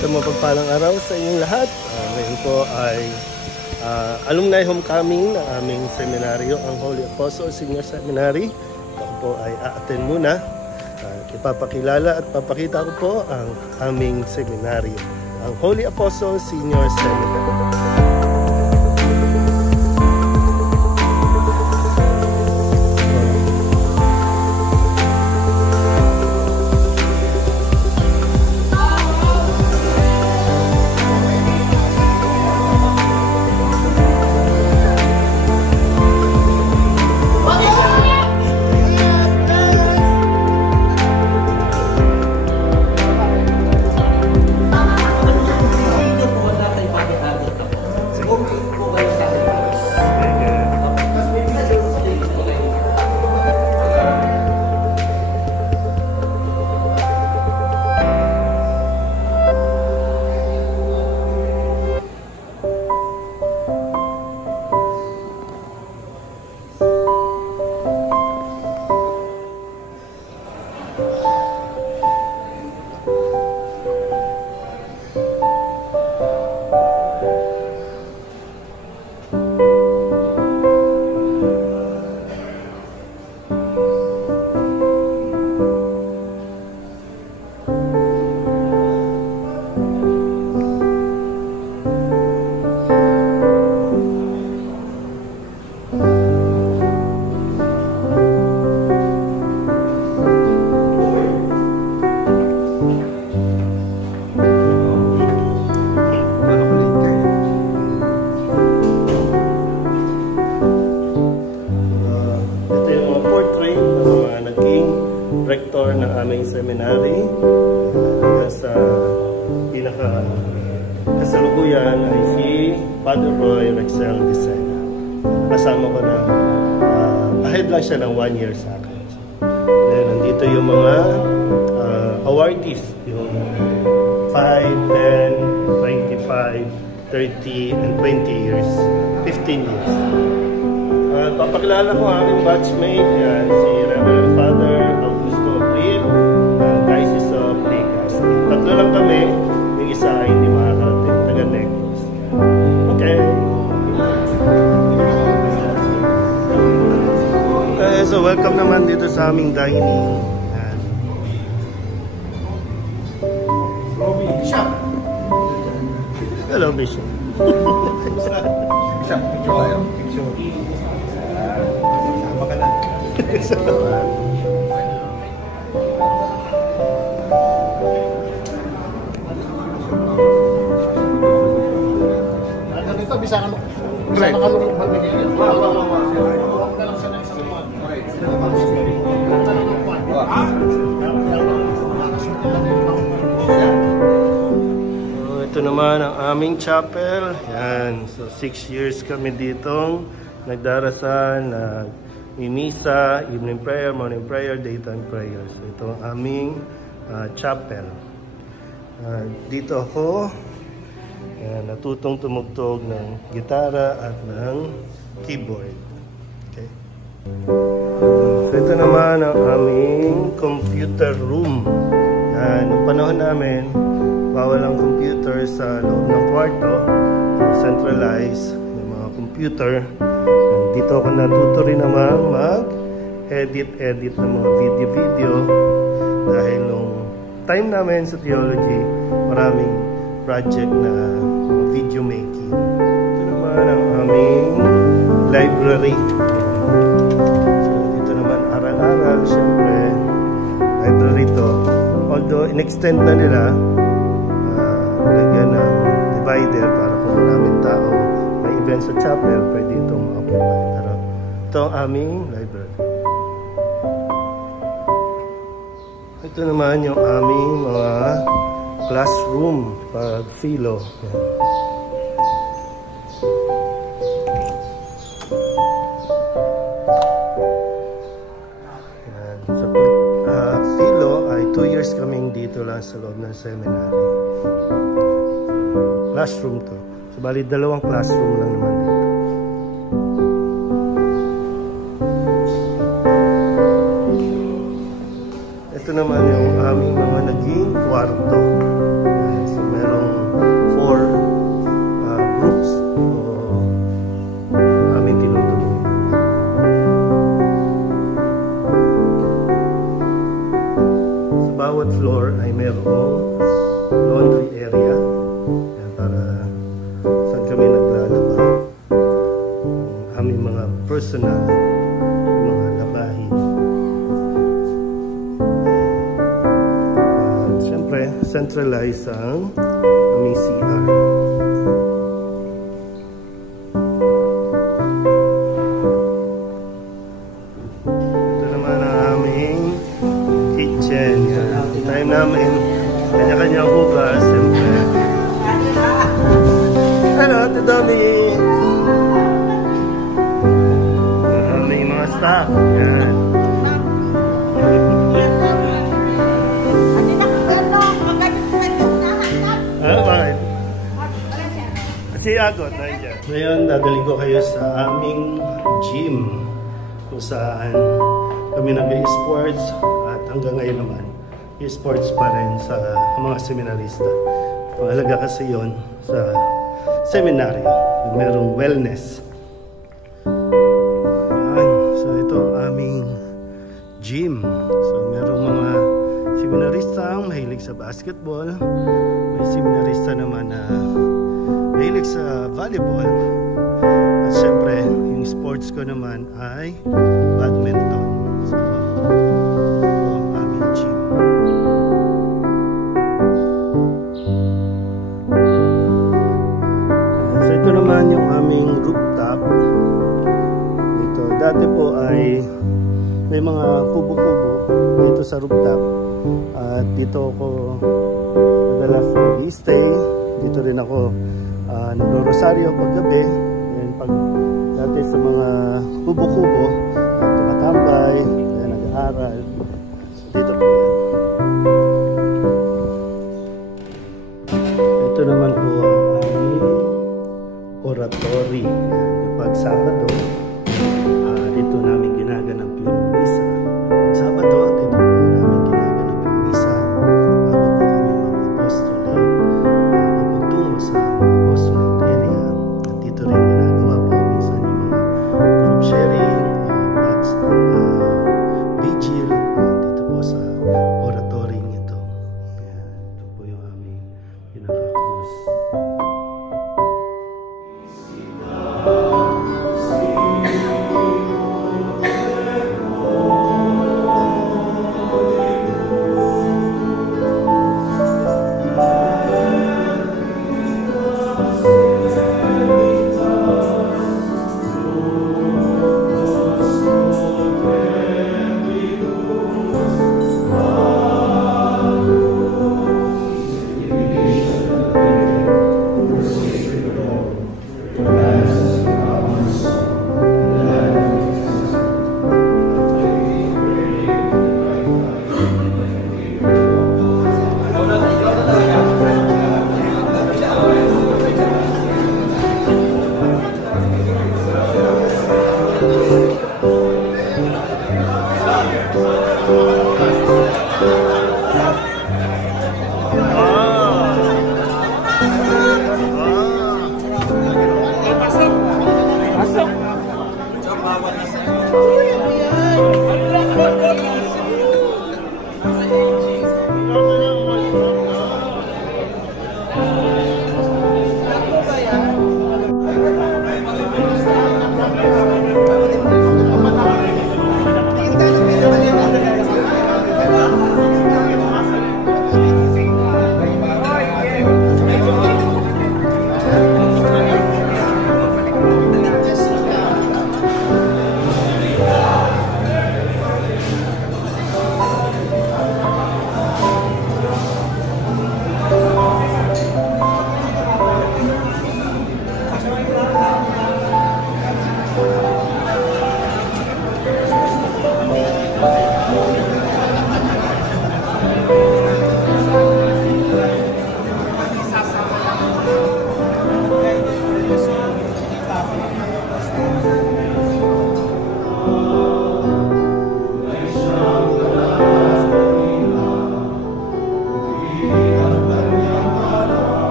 Sa mapagpalang araw sa inyong lahat. Ngayon po ay alumni homecoming ng aming seminaryo, ang Holy Apostle Senior Seminary. Ako po ay a-attend muna. Ipapakilala at papakita ko po ang aming seminaryo, ang Holy Apostle Senior Seminary. Rector ng aming seminary. Sa pinaka-kasalukuyan ay si Father Roy Rexel Dicena. Kasama ko na ahead lang siya ng 1 year sa akin. Then, nandito yung mga awardees, yung 5, 10, 25, 30, and 20 years, 15 years. Papakilala ko ang aming batchmate, yan, si Reverend Father Diocese of Legazpi. Tatlo lang kami, yung isa ay hindi makakarating, taga Negros. Okay. So welcome naman dito sa aming dining. Bishop. Hello, Bishop. Bishop, picture tayo. Picture. Sama ka na. Bisa kan bisa makan dulu bagian ito naman ang aming chapel. Yan. So 6 years kami dito nagdarasal, nagmimisa, evening prayer, morning prayer, daytime prayer. So ito ang aming chapel. Dito ako natutong tumugtog ng gitara at ng keyboard. Okay. So ito naman ang aming computer room. Noong panahon namin, bawal ang computer sa loob ng kwarto. Centralize yung mga computer. Dito ako natuto rin naman mag-edit ng mga video. Dahil nung time namin sa theology, maraming project na video making. Ito naman ang aming library. So, dito naman aral-aral, syempre library to. Although in-extend na nila, lagyan ng divider para kung maraming tao may event sa chapel, pwede itong occupy. Pero ito ang aming library. Ito naman yung aming mga classroom pag philo. Yan. So pag philo ay 2 years kaming dito lang sa loob ng seminary. Classroom to. So bali 2 classroom lang naman dito. Ito naman yung aming mga naging kwarto. So merong 4 groups o aming tinutuloy. Sa bawat floor ay merong laundry area. Yan, para saan kami naglalaba. Aming mga personal mga labahin. At syempre, centralize ang aming CR. Ito naman ang aming kitchen. Yan. Time namin, kanya-kanyang hugas. Syempre. Hello, Ate Domi! Staff. Yan. Bakit? Si Agot, nandiyan. Ngayon, dadali ko kayo sa aming gym kung saan kami nag-e-sports at hanggang ngayon naman e-sports pa rin sa mga seminarista. Mahalaga kasi yon sa seminaryo. Merong wellness. Gym. So, merong mga seminarista mahilig sa basketball. May seminarista naman na mahilig sa volleyball. At syempre, yung sports ko naman ay badminton. So, ito ang aming gym. So, ito naman yung aming rooftop. Ito, dati po ay may mga kubo-kubo dito sa rooftop at dito ako madalas mag-stay. Dito rin ako nagro-rosaryo paggabi. Yan, pag dati sa mga kubo-kubo tumatambay, kaya nag-aaral. Dito po yan. Ito naman po ang aming oratory. Yan, pag Sabado dito namin ginaganap yung misa. Sabado, dito po namin ginaganap yung misa bago po kami mag-apostolate o magtungo sa apostolate area. At dito rin ginagawa po minsan yung mga group sharing o vigil dito po sa oratory ito. Ito po yung aming pinaka-cruise. Oh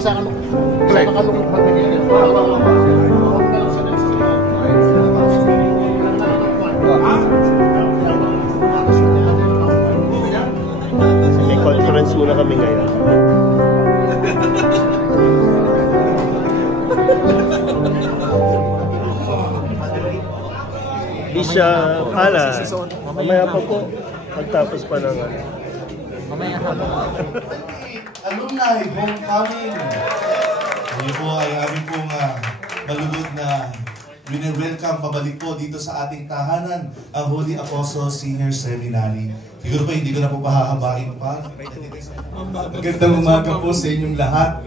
bisa ka nung magbigay niya. May conference muna kami ngayon. Di siya mamaya pa po. Pagtapos pa ng Mamaya hapon. Alumni Homecoming. Ngayon po ay aming pong malugod na welcome pabalik po dito sa ating tahanan, ang Holy Apostles Senior Seminary. Siguro pa hindi ko na po pahahabain pa. Magandang umaga po sa inyong lahat.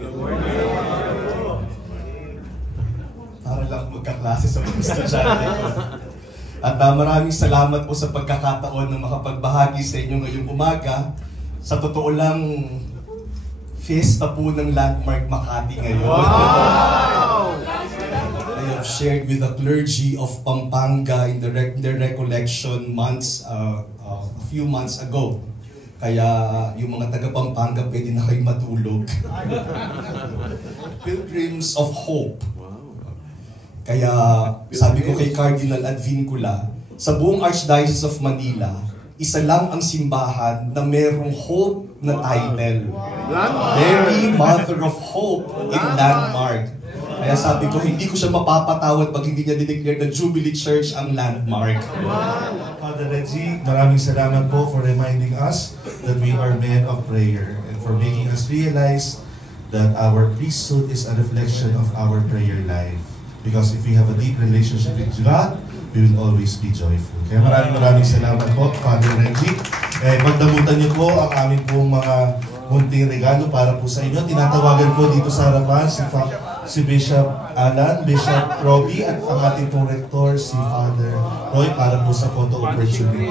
Para lang magkaklase sa mga estudyante. At maraming salamat po sa pagkakataon na makapagbahagi sa inyo ngayong umaga. Sa totoo lang, fiesta po ng Landmark Makati ngayon. Wow! I have shared with the clergy of Pampanga in their recollection months, a few months ago. Kaya yung mga taga Pampanga pwede na kayo matulog. Pilgrims of Hope. Kaya sabi ko kay Cardinal Advincula, sa buong Archdiocese of Manila, isa lang ang simbahan na merong hope na title. Mary, Mother of Hope in Landmark. Kaya sabi ko, hindi ko siya mapapatawad pag hindi niya dineclare na Jubilee Church ang Landmark. Father Reggie, maraming salamat po for reminding us that we are men of prayer and for making us realize that our priesthood is a reflection of our prayer life. Because if we have a deep relationship with God, we will always be joyful. Kaya maraming salamat po, Father Reggie. Pagdamutan niyo po ang aming pong mga munting regalo para po sa inyo. Tinatawagan po dito sa harapan si Bishop Alan, Bishop Robbie, at ang ating pong rector, si Father Roy, para po sa photo opportunity.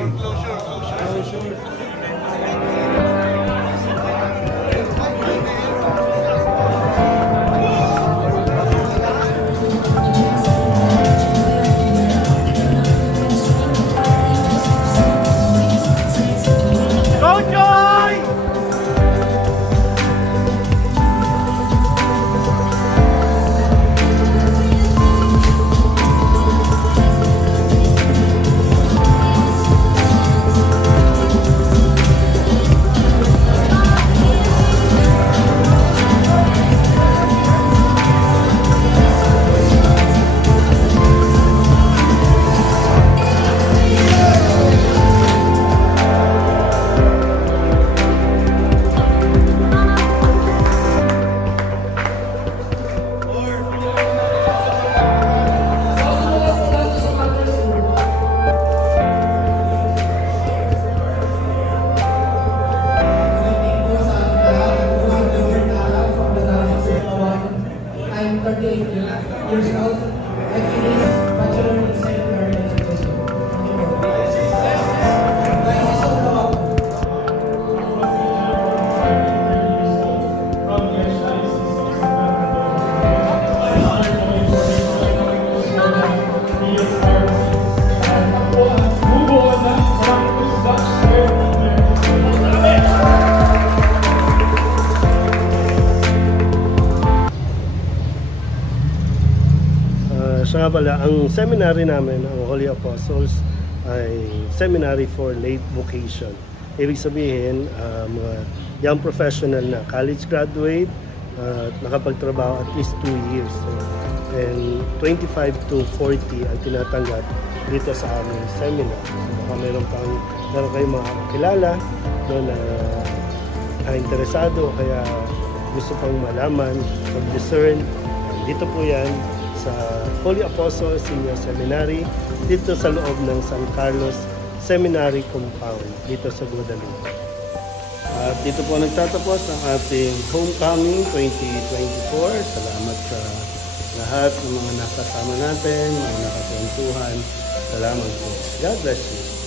Siya nga pala, ang seminary namin, ang Holy Apostles, ay seminary for late vocation. Ibig sabihin, mga young professional na college graduate, nakapagtrabaho at least 2 years. So, and 25 to 40 ang tinatanggap dito sa aming seminar. So, baka meron kayong mga kilala na interesado, kaya gusto pang malaman, mag-discern. Dito po yan sa Holy Apostles Senior Seminary, dito sa loob ng San Carlos Seminary Compound, dito sa Guadalupe. At dito po nagtatapos ang ating Homecoming 2024. Salamat sa lahat ng mga nakasama natin, mga nakakwentuhan. Salamat po. God bless you.